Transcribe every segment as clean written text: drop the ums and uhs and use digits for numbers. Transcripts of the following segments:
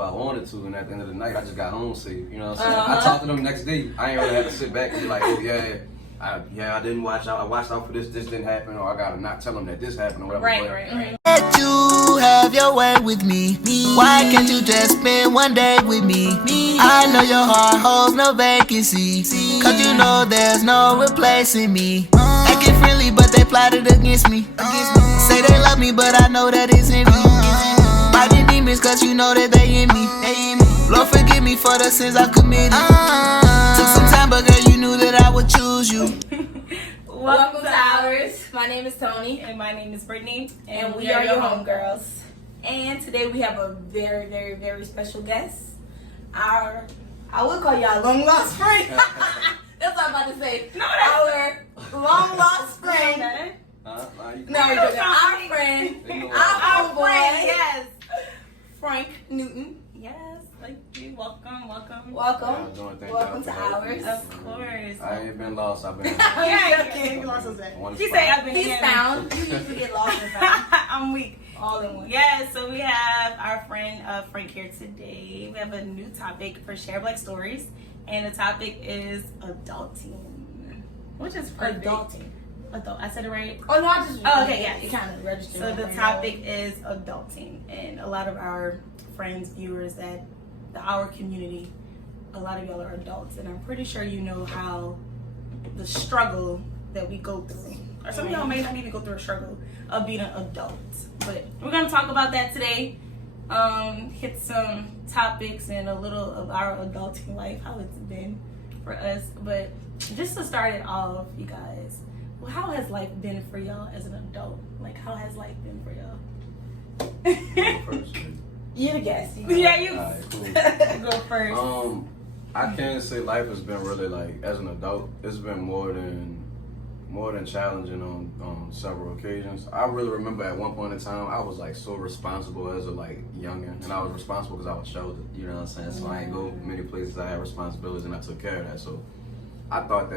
whenever I wanted to, and at the end of the night, I just got home safe. You know what I'm saying? I talked to them the next day. I ain't really had to sit back and be like, oh yeah, I didn't watch out. I watched out for this didn't happen, or I gotta not tell them that this happened or whatever. Right. Let you have your way with me. Why can't you just spend one day with me? I know your heart holds no vacancy, cause you know there's no replacing me. Acting friendly, but they plotted against me. Say they love me, but I know that it's envy. Fighting demons, cause you know that they in me. Lord, forgive me for the sins I committed. Took some time, but girl, you knew that I would choose you. Welcome to Ours. My name is Tony. And my name is Brittany. And we are your homegirls. And today we have a very, very, very special guest. I would call y'all long lost friend. That's what I'm about to say. No, our long lost friend. Our friend. Our friend, yes. Frank Newton. Yes, thank you. Welcome. Welcome to Ours. Of course. I ain't been lost. I've been. You lost us that. She said I've been. He's found. You usually get lost and found. I'm weak. All in one. Yeah, so we have our friend Frank here today. We have a new topic for Share Black Stories, and the topic is adulting, which is perfect. Adult. I said it right? Oh no, I just. Oh, okay, yeah. It kind of registered. So the topic is adulting, and a lot of our friends, viewers, our community, a lot of y'all are adults, and I'm pretty sure you know how the struggle that we go through, or some of y'all may not even go through a struggle of being an adult. But we're gonna talk about that today. Hit some topics and a little of our adulting life, how it's been for us. But just to start it off, you guys, well, how has life been for y'all as an adult? Like, how has life been for y'all? You're the guest. Yeah, you Alright, cool. go first. I can't say life has been really like, as an adult, it's been more than challenging on several occasions. I really remember at one point in time, I was like so responsible as a youngin', and I was responsible because I was sheltered. You know what I'm saying? So I ain't go many places. I had responsibilities, and I took care of that. So I thought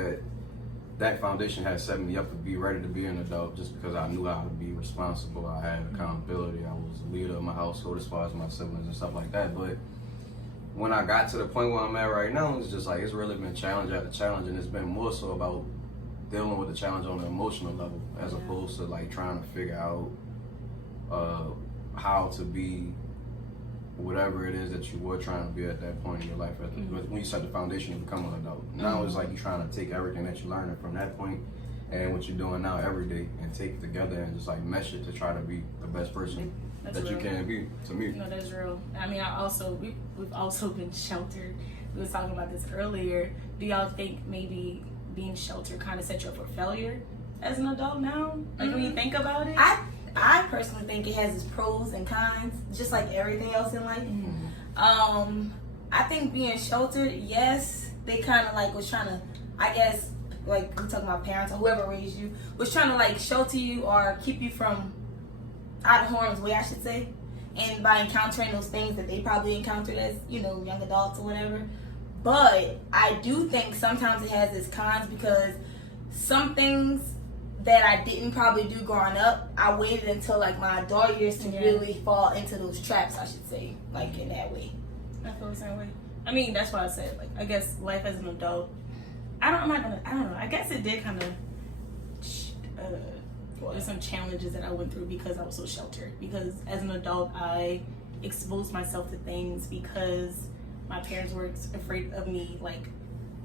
that foundation had set me up to be ready to be an adult, just because I knew how to be responsible. I had accountability. I was the leader of my household as far as my siblings and stuff like that. But when I got to the point where I'm at right now, it's just like, it's really been challenge after challenge, and it's been more so about dealing with the challenge on the emotional level, as opposed to trying to figure out how to be whatever it is that you were trying to be at that point in your life. When you set the foundation to become an adult, now it's like you're trying to take everything that you learned from that point and what you're doing now every day and take it together and just mesh it to try to be the best person you can be. To me, no, that's real. I mean, we've also been sheltered. We was talking about this earlier. Do y'all think maybe being sheltered kind of set you up for failure as an adult now? When you think about it? I personally think it has its pros and cons, just like everything else in life. I think being sheltered, yes, they kind of was trying to, I guess, we're talking about parents or whoever raised you, was trying to shelter you or keep you from out of harm's way, I should say. And by encountering those things that they probably encountered as, young adults or whatever. But I do think sometimes it has its cons, because some things that I didn't probably do growing up, I waited until my adult years to really fall into those traps, I should say, in that way. I feel the same way. I mean, that's why I said, I guess life as an adult, I don't know. I guess it did kind of, there's some challenges that I went through because I was so sheltered. Because as an adult, I exposed myself to things because my parents were afraid of me,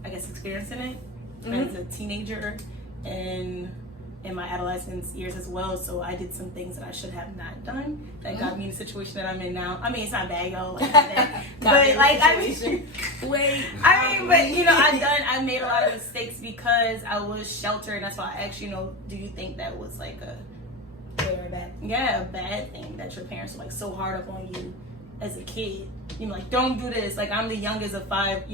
I guess, experiencing it as a teenager and in my adolescence years as well. So I did some things that I should have not done that got me in the situation that I'm in now. I mean, it's not bad, y'all. But I made a lot of mistakes because I was sheltered. That's why I asked, do you think that was a good or bad? Yeah, a bad thing that your parents were so hard up on you as a kid. Don't do this. I'm the youngest of 5,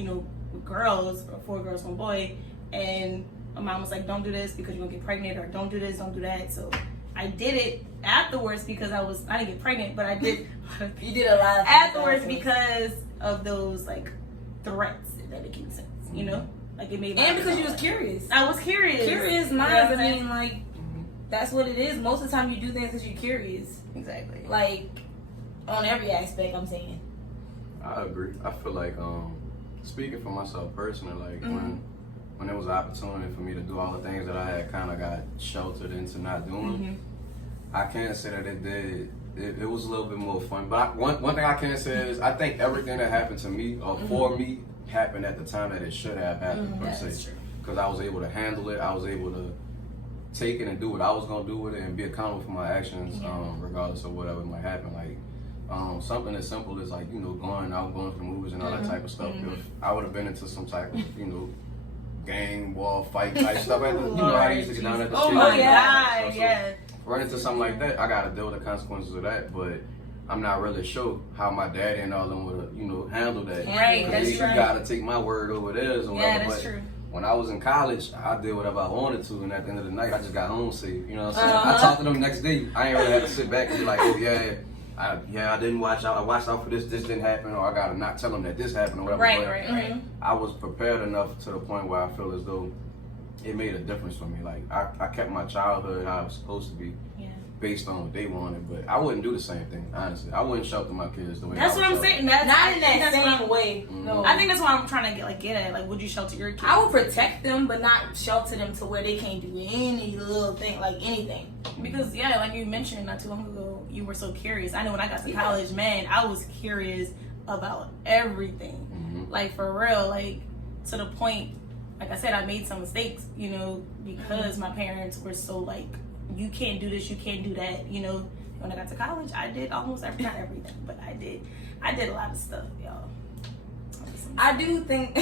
girls, or 4 girls, 1 boy, and my mom was like, don't do this because you're gonna get pregnant, or don't do this, don't do that. So I did it afterwards because I didn't get pregnant, but I did. You did a lot of afterwards because of those threats, if that makes sense, it made. And because you was curious. I was curious. Curious minds. I mean, that's what it is. Most of the time, you do things because you're curious. Exactly. On every aspect, I'm saying. agree. I feel like speaking for myself personally, like when there was an opportunity for me to do all the things that I had kind of got sheltered into not doing, I can't say that it did. It was a little bit more fun. But one thing I can say is I think everything that happened to me or for me happened at the time that it should have happened, per se. Because I was able to handle it. I was able to take it and do what I was going to do with it and be accountable for my actions, regardless of whatever might happen. Like, something as simple as, like, you know, going to the movies and all that type of stuff. If I would have been into some type of, you know, gang, war, fight type stuff, you know how I used to get down at the street. Oh my God, yeah. Run into something like that, I gotta deal with the consequences of that, but I'm not really sure how my daddy and all them would have, you know, handled that. Right, that's you right. gotta take my word over theirs or whatever. Yeah, that's but true. when I was in college, I did whatever I wanted to, and at the end of the night, I just got home safe. You know what I'm saying? I talked to them the next day. I ain't really had to sit back and be like, oh I didn't watch out. I watched out for this. This didn't happen, or I gotta not tell them that this happened or whatever. Right. I was prepared enough to the point where I feel as though it made a difference for me. Like I kept my childhood how it was supposed to be. Based on what they wanted, but I wouldn't do the same thing, honestly. I wouldn't shelter my kids the way That's what I'm saying. That's, Not in I think that that's same way. No. I think that's what I'm trying to get at. Like, would you shelter your kids? I would protect them, but not shelter them to where they can't do any little thing, like anything. Because, yeah, like you mentioned not too long ago, you were so curious. I know when I got to college, man, I was curious about everything. Like, for real. Like, to the point, like I said, I made some mistakes, you know, because my parents were so, like, you can't do this, you can't do that, you know. When I got to college, I did almost not everything, but I did a lot of stuff, y'all. I do think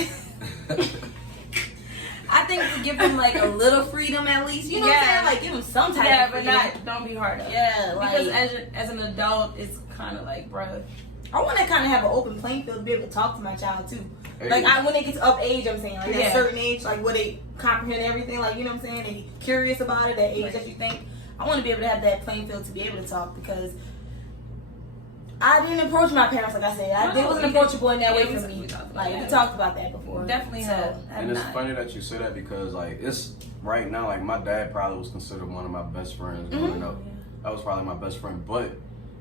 I think to give them like a little freedom at least, you know what I'm saying? Like give them some type of freedom. But don't be hard on them. Yeah, because like, as an adult, it's kind of like, bruh. I want to kind of have an open playing field to be able to talk to my child too. Hey. Like when they get to up age, I'm saying like at a certain age, like where they comprehend everything, like you know what I'm saying, they curious about it, that age that you think. I want to be able to have that playing field to be able to talk because I didn't approach my parents like I said. They wasn't approachable in that way for me. We talked about that before. Definitely and it's funny that you say that because like it's right now like my dad probably was considered one of my best friends growing up. That was probably my best friend, but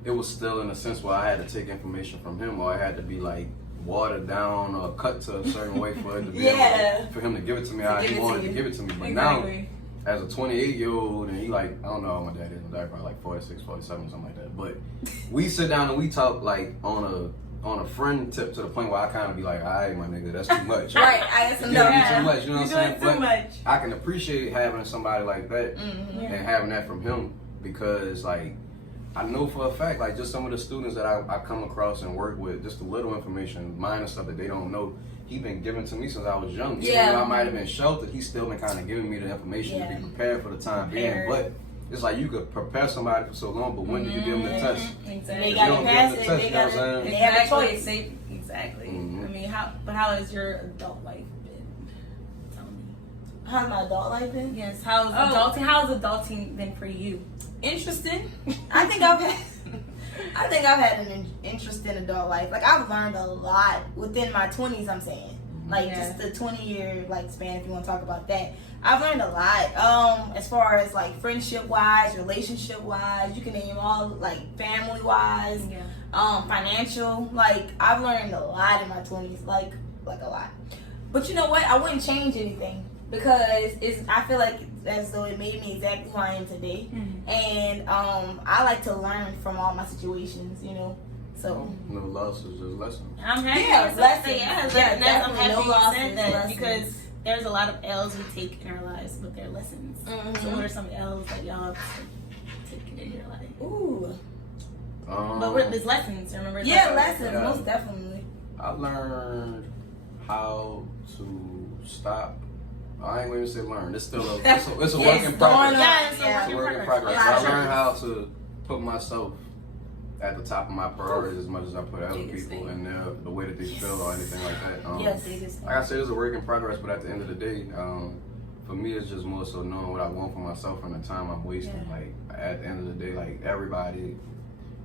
it was still in a sense where I had to take information from him or I had to be like watered down or cut to a certain way for it to be able for him to give it to me how he wanted to give it to me. But now as a 28-year-old, and he like, I don't know how my dad is, my dad probably like 46, 47, something like that. But we sit down and we talk like on a friend tip to the point where I kind of be like, all right, my nigga, that's too much. Right, that's too much, you know what I'm saying? Too much. I can appreciate having somebody like that and having that from him because like, I know for a fact, like just some of the students that I come across and work with, just a little information, minor stuff that they don't know, he been given to me since I was young. Even though I might have been sheltered, he's still been kind of giving me the information to be prepared for the time being. But it's like you could prepare somebody for so long, but when do you give them the test? Exactly. They gotta pass it. They have a choice. Exactly. I mean, how has your adult life been? Tell me. How's my adult life been? Yes. How's adulting been for you? Interesting. I think I've had an interesting adult life. Like I've learned a lot within my 20s. I'm saying, like just the 20-year like span. If you want to talk about that, I've learned a lot. As far as like friendship wise, relationship wise, you can name all like family wise, financial. Like I've learned a lot in my 20s. Like a lot. But you know what? I wouldn't change anything because I feel like as though it made me exactly who I am today. And I like to learn from all my situations, you know. So no losses, just lessons. I'm happy. I'm happy you said that because there's a lot of L's we take in our lives, but they're lessons. So what are some L's that y'all have taken in your life? Ooh. But there's lessons, remember? Lessons, most definitely. I learned how to stop. I ain't going to say learn. It's still it's a work in progress. It's a work in progress. I learned how to put myself at the top of my priorities as much as I put other people in the way that they feel or anything like that. Like I said, it's a work in progress, but at the end of the day, for me, it's just more so knowing what I want for myself and the time I'm wasting. Like at the end of the day, like everybody,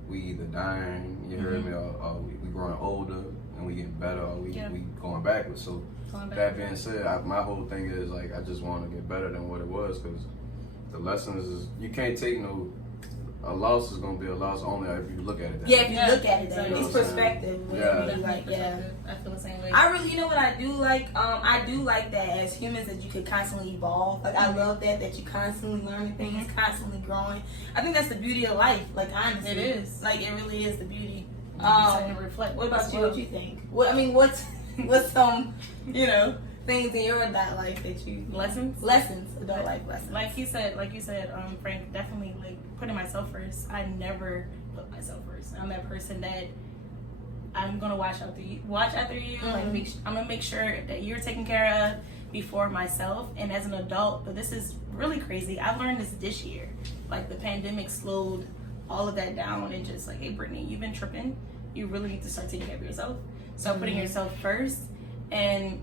we either dying, you heard me, or we growing older and we getting better, or we going backwards. So that being said, my whole thing is like I just want to get better than what it was because the lessons is you can't take no a loss is gonna be a loss only if you look at it that Yeah, way. if you look at it, then You know it's what I'm saying? perspective. Yeah. Really, like, yeah. I feel the same way. I really, you know what I do like? I do like that as humans that you could constantly evolve. Like, I love that you constantly learning things, constantly growing. I think that's the beauty of life. Like, honestly, It is. Like, it really is the beauty. Starting to reflect. What about as you? well. What you think? What I mean, what's some, you know, things in your adult life that you Lessons? adult life lessons? Like you said, Frank, definitely like putting myself first. I never put myself first. I'm that person that I'm gonna watch after you. Like I'm gonna make sure that you're taken care of before myself. And as an adult, but this is really crazy. I've learned this year. Like the pandemic slowed all of that down and just like, hey, Brittany, you've been tripping. You really need to start taking care of yourself. Start putting yourself first. And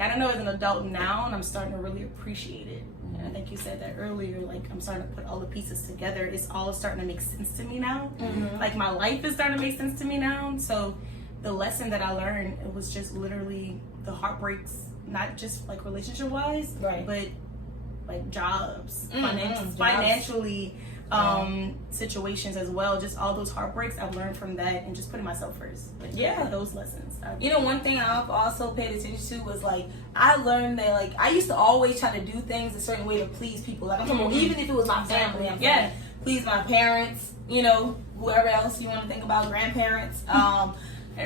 I don't know, as an adult now, and I'm starting to really appreciate it. And I think you said that earlier, like I'm starting to put all the pieces together. It's all starting to make sense to me now. Like my life is starting to make sense to me now. So the lesson that I learned, it was just literally the heartbreaks, not just like relationship wise, Right. but like jobs, Jobs. financially, situations as well. Just all those heartbreaks I've learned from that, and just putting myself first. Like, Yeah. those lessons. You know, one thing I've also paid attention to was like I learned that like I used to always try to do things a certain way to please people. Like I'm talking about, even if it was my family, I'm Yeah. saying please my parents, you know, whoever else you want to think about, grandparents,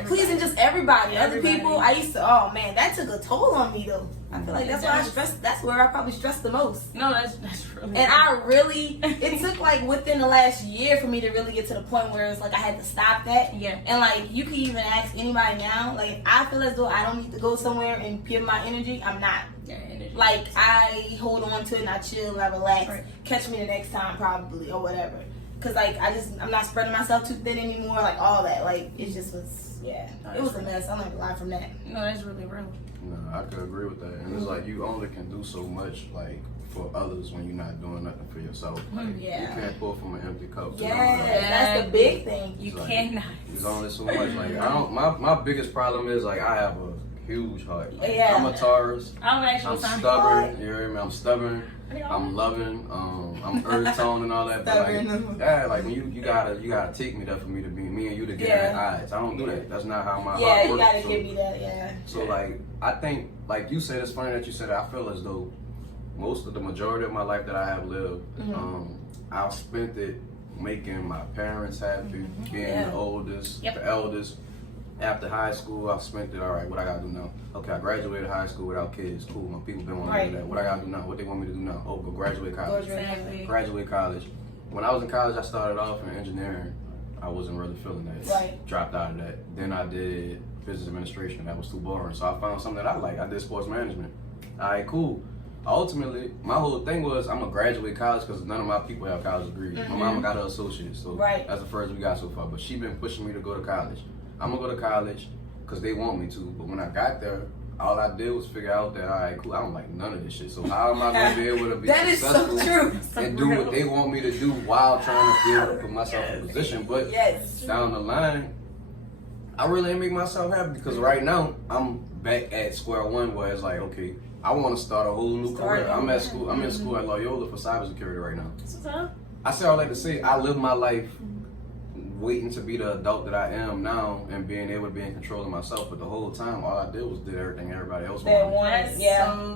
pleasing just everybody, other people. I used to, oh man, that took a toll on me though. I feel like that's why I stressed. That's where I probably stressed the most. No, that's really. And I really, it took like within the last year for me to really get to the point where it's like I had to stop that. Yeah. And like you can even ask anybody now, like if I feel as though I don't need to go somewhere and give my energy, I'm not. Yeah, energy. Like I hold on to it and I chill and I relax. Right. Catch me the next time probably or whatever. Cause like I'm not spreading myself too thin anymore. Like all that. Like it just was, yeah. It was a mess. I'm not gonna lie from that. No, that's really real. No, I could agree with that. And it's like you only can do so much like for others when you're not doing nothing for yourself. Like, Yeah. You can't pour from an empty cup. Yeah, that's the big thing. You Like, cannot. There's only so much. Like I don't. My biggest problem is like I have a huge heart. Like, Yeah. I'm a Taurus. I'm I'm actually stubborn. You hear me? I'm stubborn. I'm loving. I'm earth tone and all that. But like, yeah, like when you gotta take me there for me to be me and you to get at odds. I don't do that. That's not how my heart Yeah, you works. gotta So- give me that. Yeah. So like I think like you said, it's funny that you said that. I feel as though most of the majority of my life that I have lived, I spent it making my parents happy, being the oldest, the eldest. After high school, I spent it, all right, what I gotta do now? Okay, I graduated high school without kids, cool. My people been wanting to do that. What I gotta do now? What they want me to do now? Oh, go graduate college. Exactly. Graduate college. When I was in college, I started off in engineering. I wasn't really feeling that. Right. Dropped out of that. Then I did business administration. That was too boring. So I found something that I like. I did sports management. All right, cool. Ultimately, my whole thing was I'm gonna graduate college because none of my people have college degrees. My mama got her associates, so that's the first we got so far. But she been pushing me to go to college. I'm gonna go to college because they want me to. But when I got there, all I did was figure out that, all right, cool, I don't like none of this shit. So how am I gonna be able to be That is so successful true. and do what they want me to do while trying to be able to put myself in a position? But down the line, I really ain't make myself happy because right now I'm back at square one where it's like, okay, I want to start a whole new career. I'm at school. I'm in school at Loyola for cybersecurity right now. I say all that to say I live my life waiting to be the adult that I am now and being able to be in control of myself. But the whole time, all I did was did everything everybody else wanted.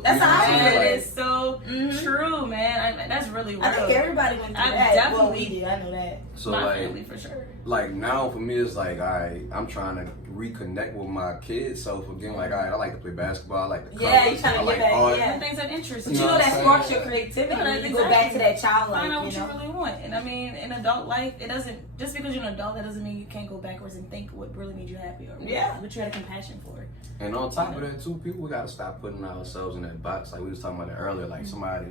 That's how I feel. That is so true, man. That's really real. I think everybody went through that. Definitely. Well, we did. I know that. So My like, family for sure. like now for me, it's like I'm trying to reconnect with my kids self again. Like I like to play basketball. I like to color. You trying to I like get back. art. Yeah. Things that interest But you. you know that sparks your creativity. Yeah, You go back to that childlike. Find out what you know? you really want. And I mean, in adult life, it doesn't, just because you're an adult, that doesn't mean you can't go backwards and think what really made you happy or what you had a compassion for. And on top of that too, people gotta stop putting ourselves in that box. Like we was talking about it earlier. Like somebody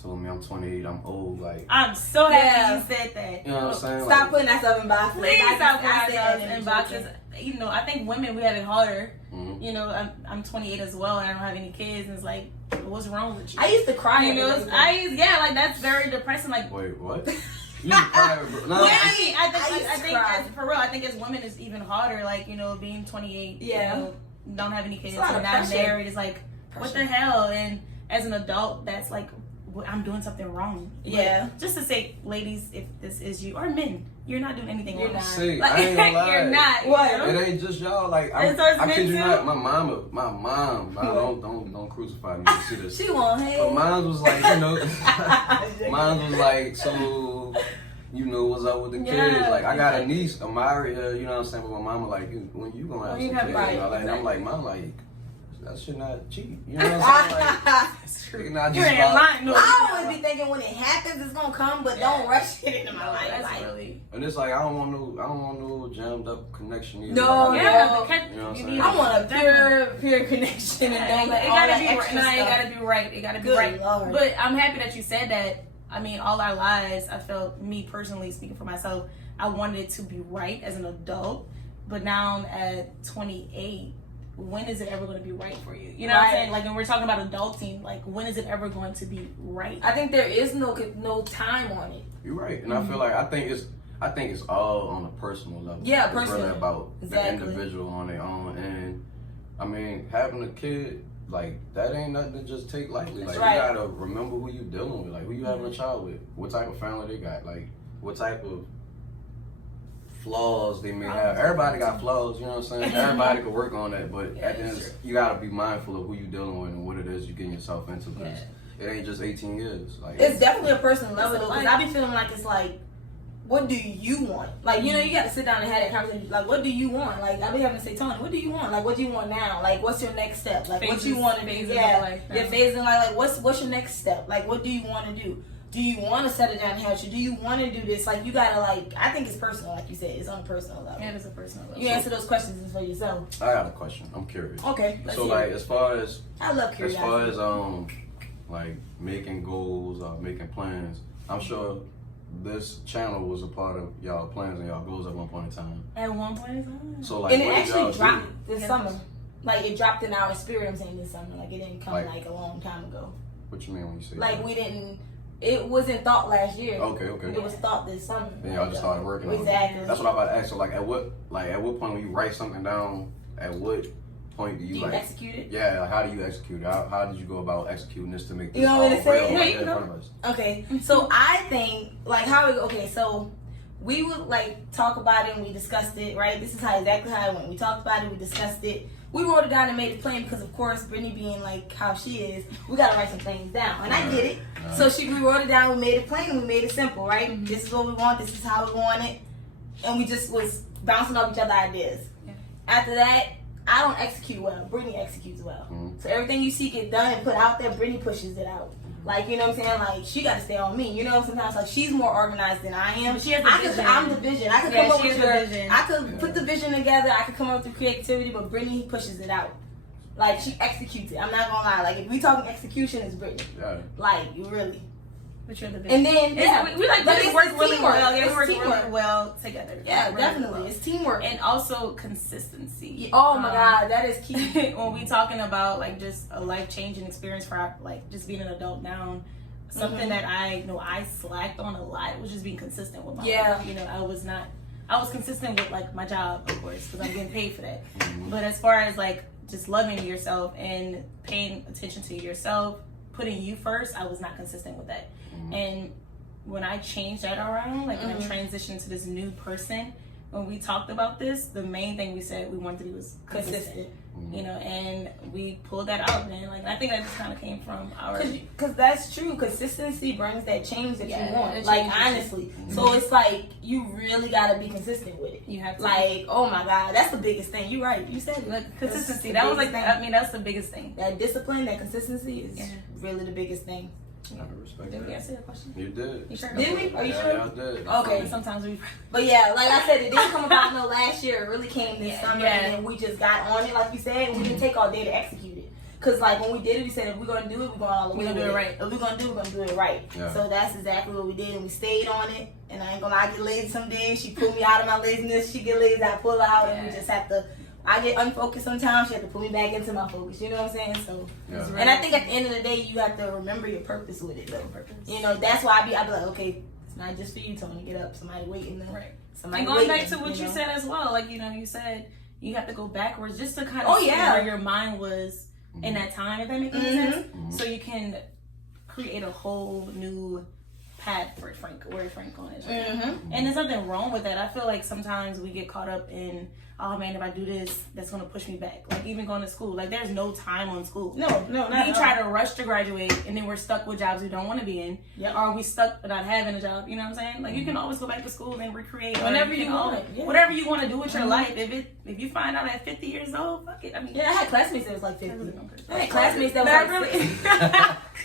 told me I'm 28, I'm old. Like I'm so happy you said that. you know what I'm saying? Stop Like, putting ourselves in boxes. Please stop putting I said that ourselves in boxes. You know, I think women, we have it harder. You know, I'm 28 as well, and I don't have any kids, and it's like, what's wrong with you? I used to cry. You know, like that's very depressing. Like, wait, what? You cry, bro. No, I think as, for real, I think as women it's even harder. Like, you know, being 28, you know, don't have any kids, and not married is like, what the hell? And as an adult, that's like I'm doing something wrong. Yeah. But just to say, ladies, if this is you, or men, you're not doing anything You're wrong. not. See, Like, I ain't gonna lie. you're not. What? You know? It ain't just y'all. Like I It's kid you too. not. My mom. Don't crucify me to see this. She won't hate. But mine was like, mine was like, so, what's up with the kids? Yeah, Like, I got a niece, Amari, you know what I'm saying? But my mama, like, when you gonna have When you some have kids? right, And all that. And I'm exactly. like, Mom, like, that shit not cheap. You know what I'm saying? Like, That's true. not You just ain't about- lying. No, I always be thinking when it happens, it's gonna come, but don't rush it into my life. That's Like, really. and it's like, I don't want no jammed up connection either. No, Like, Yeah, no. because You know what I'm you saying? need I want a pure connection and Yeah, don't let it all gotta that be extra right. stuff. It gotta be right. It gotta be Good right. Lord. But I'm happy that you said that. I mean, all our lives, I felt, me personally speaking for myself, I wanted it to be right as an adult. But now I'm at 28. When is it ever going to be right for you? You know what I'm Right. saying? Like when we're talking about adulting, like when is it ever going to be right? I think there is no time on it. You're right, and I feel like I think it's all on a personal level. Yeah, it's personal. really about Exactly. the individual on their own, and I mean having a kid like that ain't nothing to just take lightly. That's Like right. you gotta remember who you dealing with, like who you having a child with, what type of family they got, like what type of flaws they may have. Everybody got flaws, you know what I'm saying? Everybody can work on that, but at the end, you gotta be mindful of who you dealing with and what it is you're getting yourself into. Because it ain't just 18 years. Like It's definitely a personal level It's though, a because I be feeling like it's like, what do you want? Like, you got to sit down and have that conversation. Like, what do you want? Like, I be having to say, Tony, what do you want? Like, what do you want now? Like, what's your next step? Like, what you want to do? Phases of Yeah, life. your phase in life. Like, what's your next step? Like, what do you want to do? Do you want to settle down and have you? Do you want to do this? Like, you gotta I think it's personal, like you said, it's on a personal level. Yeah, it is a personal level. You answer those questions for yourself. I got a question. I'm curious. Okay, let's So hear like it. as far as I love curiosity. like making goals or making plans, I'm sure this channel was a part of y'all plans and y'all goals at one point in time. At one point in time. So like And it what did actually y'all dropped do? this Yeah. summer. Like, it dropped in our spirit, I'm saying, this summer. Like, it didn't come Like- a long time ago. What you mean when you say Like, that? we didn't, it wasn't thought last year. Okay. It was thought this summer. Then y'all just started working on it. Exactly. That's what I'm about to ask. So like at what point when you write something down, at what point do Do you you like execute it? yeah, like, how do you execute it? How did you go about executing this to make this You know all what I'm saying? real Yeah, right you in know. front of us? Okay, so I think, like, so we would, like, talk about it and we discussed it, right? This is exactly how it went. We talked about it, we discussed it. We wrote it down and made a plan because, of course, Brittany being, like, how she is, we got to write some things down. And I get it. So we wrote it down, we made it plain, and we made it simple, right? Mm-hmm. This is what we want, this is how we want it. And we just was bouncing off each other's ideas. Yeah. After that, I don't execute well. Brittany executes well. Mhm. So everything you see get done and put out there, Brittany pushes it out. Like, you know what I'm saying? Like, she got to stay on me. You know, sometimes, like, she's more organized than I am. She has the vision. I'm the vision. I could Yeah, come up she with has the vision. I could put the vision together. I could come up with the creativity, but Brittany pushes it out. Like, she executes it. I'm not going to lie. Like, if we talking execution, it's Brittany. Yeah. Like, really. But you're the best. And then, yeah. we like But really it's work really teamwork. well. Yeah, we It's work teamwork. really well together. Yeah, Really definitely. well. It's teamwork. And also consistency. Oh, my God. That is key. When we talking about like just a life-changing experience for our, like just being an adult now, something that I know I slacked on a lot was just being consistent with my Yeah. life. You know, I was consistent with like my job, of course, because I'm getting paid for that. But as far as like just loving yourself and paying attention to yourself, putting you first, I was not consistent with that. And when I changed that around, like when I transitioned to this new person, when we talked about this, the main thing we said we wanted to do was consistent. You know, and we pulled that out, man. Like, I think that just kind of came from our. Because that's true. Consistency brings that change that Yeah, you want. it Like, changes. honestly. So it's like, you really got to be consistent with it. You have to. Like, oh my God, that's the biggest thing. You're right. You said it. Like, That's consistency. the That was like, biggest thing. I mean, that's the biggest thing. That discipline, that consistency is Yeah. really the biggest thing. I can respect Did we that. answer your question? You did. You sure? Did we? Are you yeah, sure? Yeah, I did. Okay. Sometimes we. But yeah, like I said, it didn't come about no last year. It really came this summer, Yeah. and then we just got on it, like you said. And we didn't take all day to execute it. Cause like when we did it, we said if we're gonna do it, we're going all the way. We're gonna do with it right. If we're gonna do it, we're gonna do it right. Yeah. So that's exactly what we did, and we stayed on it. And I ain't gonna lie, I get lazy some days. She pulled me out of my laziness. She get lazy, I pull her out, and we Yeah. just have to. I get unfocused sometimes. She have to pull me back into my focus. You know what I'm saying? So, Yeah. and I think at the end of the day, you have to remember your purpose with it, though. You know, that's why I be like, okay, it's not just for you, Tony. Get up, somebody waiting. Right. Somebody And going back waiting, to what you know? said as well, like, you know, you said you have to go backwards just to kind of Oh, see yeah. where your mind was in that time, if that makes any Mhm. sense. So you can create a whole new path for where Frank on is. Right now. Mm-hmm. And there's nothing wrong with that. I feel like sometimes we get caught up in, oh man, if I do this, that's gonna push me back. Like even going to school, like there's no time on school. No, not We at all. try to rush to graduate, and then we're stuck with jobs we don't want to be in. Yep. Or we stuck with not having a job. You know what I'm saying? Like you can always go back to school and recreate Whenever or you can want always- it, yeah. Whatever you want to do with your life. If you find out at 50 years old, fuck it. I mean, Yeah, I had classmates that was like 50. I I had classmates that was Not like really.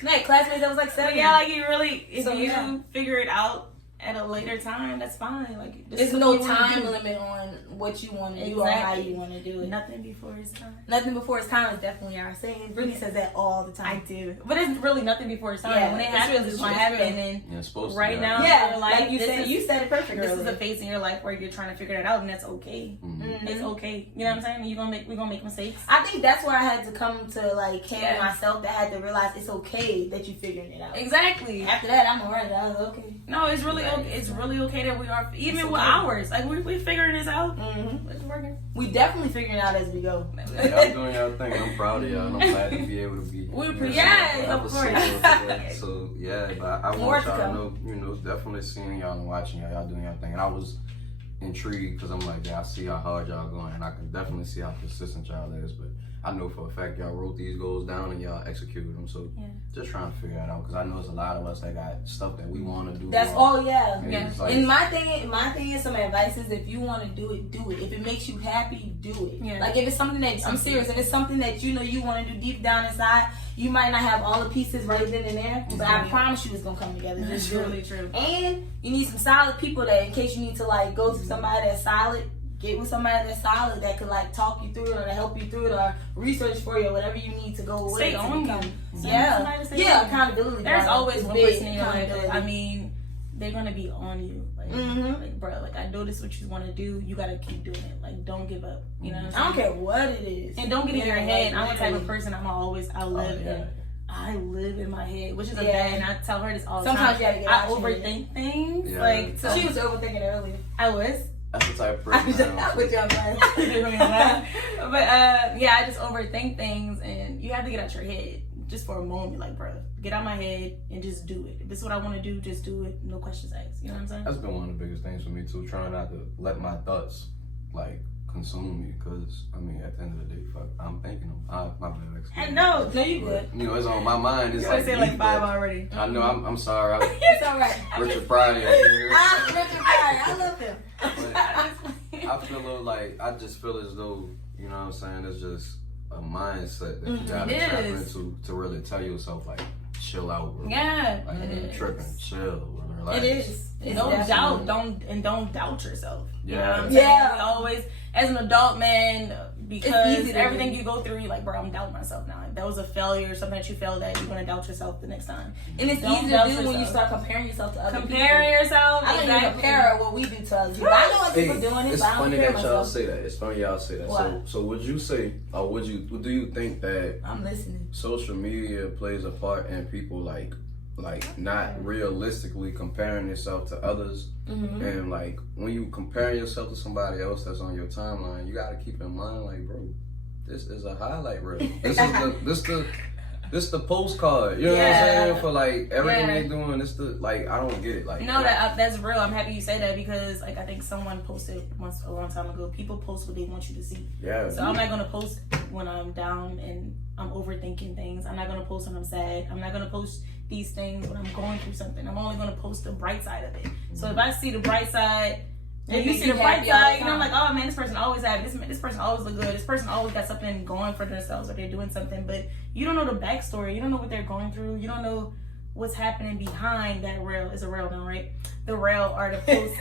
I had classmates that was like 70. Yeah, like you really, if So, you yeah. figure it out at a later time, that's fine. Like this There's is no what you wanna time do. limit on what you want to do or how Exactly. you want to do it. Nothing before his time. Nothing before it's time is definitely our saying. Brittany says that all the I time. do, but it's really nothing before his time. Yeah, When it it's happens, really it's gonna true. happen. And Yeah, it's supposed to right be now, happening. Yeah, in your life, like you this said, is- you said it perfect This is earlier. a phase in your life where you're trying to figure it out, and that's okay. Mhm. It's okay. You know what I'm saying? We're gonna make mistakes. I think that's where I had to come to like came Yeah. to myself that I had to realize it's okay that you're figuring it out. Exactly. After that, I'm alright. I was okay. No, it's really Right. okay. It's really okay that we are even It's with okay. ours. Like we figuring this out. Mm-hmm. It's working. We definitely figuring it out as we go. Y'all doing y'all thing. I'm proud of y'all. And I'm glad to be able to be. We you know, appreciate it, have of a course. say over that. So yeah, but I More want to y'all to come. know, you know, definitely seeing y'all and watching y'all doing y'all thing. And I was intrigued because I'm like, yeah, I see how hard y'all going, and I can definitely see how persistent y'all is. But I know for a fact y'all wrote these goals down and y'all executed them. So Yeah. just trying to figure that out because I know there's a lot of us that got stuff that we want to do. That's or- all. Yeah. and Yeah. it's like- And my thing is some advice is if you want to do it, do it. If it makes you happy, do it. Yeah. Like if it's something that I'm serious, if it's something that you know you want to do deep down inside, you might not have all the pieces right then and there, but I promise you it's gonna come together. That's Just do really it. true. And you need some solid people that, in case you need to like go to somebody that's solid, get with somebody that's solid that could like talk you through it or to help you through it or research for you or whatever you need to go with. Stay to on become- you. Yeah, Somebody to stay yeah, on you. accountability. There's partner always is one big, person in your life. accountability. I mean, they're gonna be on you. Like, Mhm. like, bro, like I know this is what you want to do. You gotta keep doing it. Like, don't give up. You know what I I'm don't saying? care what it is. And don't get in your Yeah, head. like, I'm the type of literally. person. I live yeah. in. I live in my head, which is a Yeah. bad. And I tell her this all the Sometimes time. you gotta get I out your head. overthink things. Yeah. Like, So she was overthinking earlier. I was. That's the type of I person I am. put you on blast. But yeah, I just overthink things, and you have to get out your head just for a moment. Like, bro, get out my head and just do it. If this is what I want to do, just do it. No questions asked. You know what I'm saying? That's been one of the biggest things for me too. Trying not to let my thoughts like consume me, because I mean, at the end of the day, fuck, I'm thinking them. My bad. And no, No, you good. You know, it's on my mind. It's you like say like deep, 5 but already. I know. I'm sorry. It's alright. Richard Pryor here. Ah, Richard Pryor, I love him. I feel like I just feel as though, you know what I'm saying, it's just a mindset that you gotta It tap is. into to really tell yourself like chill out, bro. Yeah, Like it you is. tripping, chill, relax. It is. It's Don't definitely- don't doubt yourself. You know Yeah. what I'm saying? Yeah. We always, as an adult man, because easy to everything do. you go through, you're like, bro, I'm doubting myself now. If that was a failure or something that you failed at, you're gonna doubt yourself the next time. And it's Don't easy to doubt do when you yourself. start comparing yourself to other Comparing people. yourself. I don't even exactly. compare what we do to other people. I know what Hey, people doing it, it's but I don't funny compare that y'all myself. say that. It's funny y'all say that. What? So would you say, or would you, do you think that I'm listening. social media plays a part in people like not realistically comparing yourself to others? Mm-hmm. And like when you compare yourself to somebody else that's on your timeline, you gotta keep in mind, like, bro, this is a highlight reel. This the postcard. You know what I'm Yeah. saying? For like everything Yeah. they doing, it's the like I don't get it. Like No, that's real. I'm happy you say that because like I think someone posted once a long time ago. People post what they want you to see. yeah. So I'm not gonna post when I'm down and I'm overthinking things. I'm not gonna post when I'm sad. I'm not gonna post these things when I'm going through something. I'm only gonna post the bright side of it. So if I see the bright side, if you makes see you the bright happy all the side, you know, I'm time. like, oh man, this person always happy. This person always look good. This person always got something going for themselves, or they're doing something. But you don't know the backstory. You don't know what they're going through. You don't know what's happening behind that rail. It's a rail now, right? The rail or the post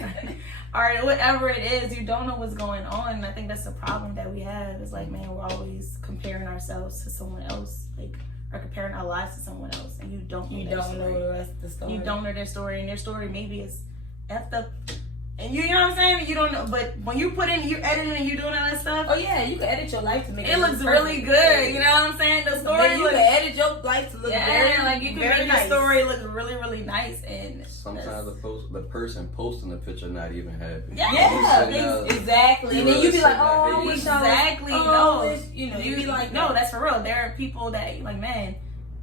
or whatever it is. You don't know what's going on. And I think that's the problem that we have. It's like, man, we're always comparing ourselves to someone else, like, or comparing our lives to someone else, and you don't know their story. the rest of the story. You don't know their story, and their story maybe is effed up. And you know what I'm saying? You don't know, but when you put in, you're editing and you're doing all that stuff, Oh yeah, you can edit your life to make it looks really good. You know what I'm saying? The story You looks, can edit your life to look very, like you can very make nice. the story look really, really nice. And Sometimes the person posting the picture not even happy. Yeah. Yeah, exactly. And then you be like, oh, I wish I was- exactly. oh, No, I wish, you know, you be like, no, that's for real. There are people that like, man,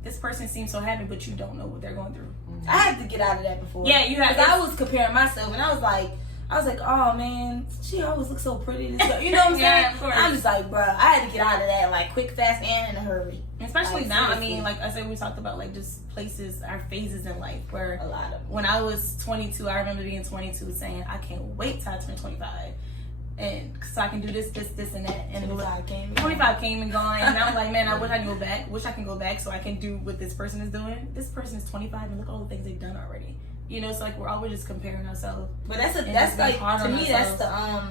this person seems so happy, but you don't know what they're going through. I had to get out of that before. Yeah, you have. Because I was comparing myself, and I was like, oh man, she always looks so pretty. You know what I'm saying? Yeah, of course. I'm just like, bro, I had to get out of that, like, quick, fast, and in a hurry. Especially Like, now, seriously. I mean, like I said, we talked about like just places, our phases in life. Where A lot of them. when I was 22, I remember being 22, saying, I can't wait till I turn 25, and so I can do this, and that. And 25 came and gone, and I'm like, man, I wish I can go back. Wish I can go back so I can do what this person is doing. This person is 25, and look at all the things they've done already. You know, it's like we're always just comparing ourselves. But that's And like, just being hard to on me, that's ourselves.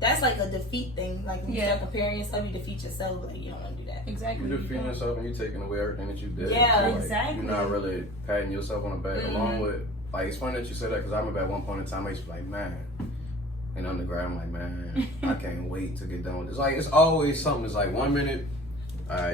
that's like a defeat thing. Like, when you Yeah. start comparing yourself, you defeat yourself. Like, you don't want to do that. Exactly. You defeating yourself and you taking away everything that you did. Yeah, So, like, exactly. You're not really patting yourself on the back. Along with, like, it's funny that you said that because I remember at one point in time I used to be like, man, in undergrad, I'm like, man, I can't wait to get done with this. Like, it's always something. It's like 1 minute,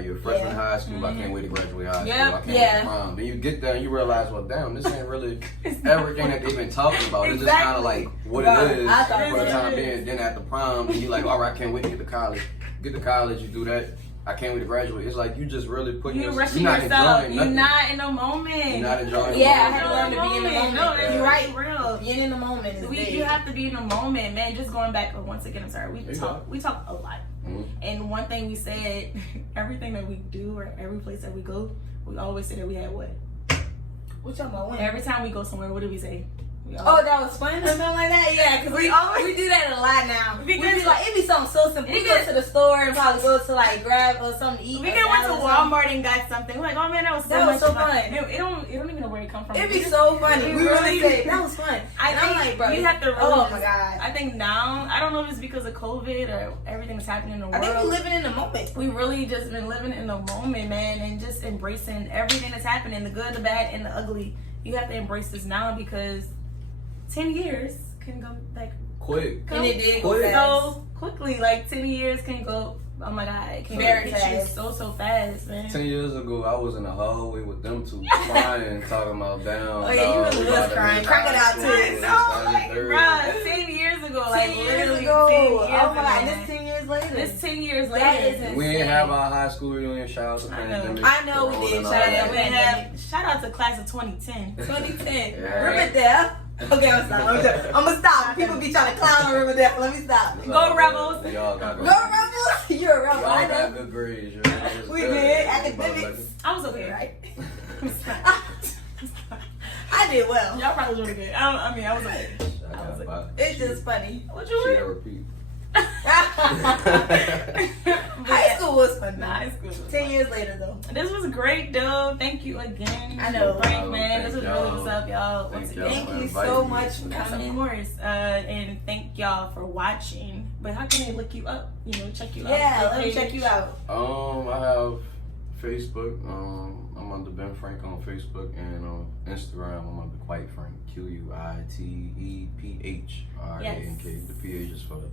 you're a freshman in high school. I can't wait to graduate high school. I can't wait to prom. Then you get there and you realize, well, damn, this ain't really everything that they've been talking about. It's just kind of like what it is I thought for the it time was. being. Then at the prom, and you're like, all right, I can't wait to get to college. Get to college, you do that. I can't wait to graduate. It's like you just really putting You're yourself. rushing You're not yourself. enjoying You're nothing. not in the moment. You're not enjoying Yeah, I the had to moment. learn to be in the moment. No, You're right. Real. Being in the moment is big. You have to be in the moment, man. Just going back, but once again, I'm sorry. You We talk a lot, Mhm. and one thing we said, everything that we do or every place that we go, we always say that we had what? What y'all about when? Every time we go somewhere, what do we say? We Oh, that was fun or something like that? Yeah, because we do that a lot now. Because we be like, it be something so simple. We go to the store and probably go to like grab something to eat. We or can went to salad or something. Walmart and got something. We're like, oh man, that was so That was much so fun. fun. It don't even know where it come from. It'd be so funny. We really say that was fun. I And think I'm like, bro, you have to really. oh my god. I think now, I don't know if it's because of COVID or everything that's happening in the world. I think we're living in the moment. We really just been living in the moment, man, and just embracing everything that's happening, the good, the bad, and the ugly. You have to embrace this now because 10 years can go like Quick. And it did go Quick. fast. so quickly. Like 10 years can go. Oh my God, it can Very hit you fast. so fast, man. 10 years ago, I was in the hallway with them two crying, talking about down. Oh, yeah, you really was crying. Crocodile tears. Bruh, 10 years ago, like 10 years literally ago. 10 years Oh ago. my god, and it's 10 years later. It's 10 years That later. is We didn't have our high school reunion. Shout out to I know. pandemic. I know we did. Corona, Shout out all to that. Shout out to class of 2010. 2010. Yeah. Riverdale. Okay, I'm gonna stop. People be trying to clown on Riverdale. Let me stop. Go Rebels. Y'all got Go good. Rebels. You're a rebel. Y'all I got know. good grades. We did. Academics. I was okay, right? I did well. Y'all probably was really good. I was okay. It's just funny. What you She read? gotta repeat. High school was fun. Nah, high school was 10 years later, though. This was great, though. Thank you again. I know. Frank, man. This was Thank really y'all. what's up, y'all. Once Thank y'all. again. Thank you inviting so me. much for Yes, coming. of course. And thank y'all for watching. But how can they look you up? Check you out. Yeah, Your let me page. check you out. I have Facebook. I'm under Ben Frank on Facebook, and on Instagram I'm under Quite Frank. QUITEPHRANK. Yes. The PH is for the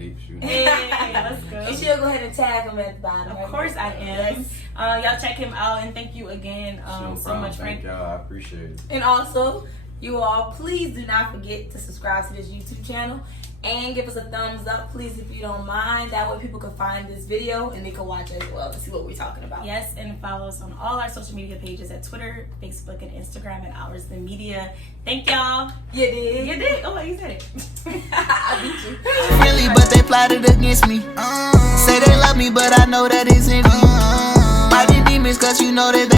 H. You know. Hey, let's go. You should go ahead and tag him at the bottom. Of course I am. Y'all check him out, and thank you again No so problem. much, Frank. Thank y'all. I appreciate it. And also, you all, please do not forget to subscribe to this YouTube channel and give us a thumbs up, please, if you don't mind. That way people can find this video and they can watch it as well and see what we're talking about. Yes, and follow us on all our social media pages at Twitter, Facebook, and Instagram at Oursthemedia. Thank y'all. You did. You did. Oh, you said it. I beat you. Really, but they plotted against me. Say they love me, but I know that isn't me. Fighting demons, cause you know that they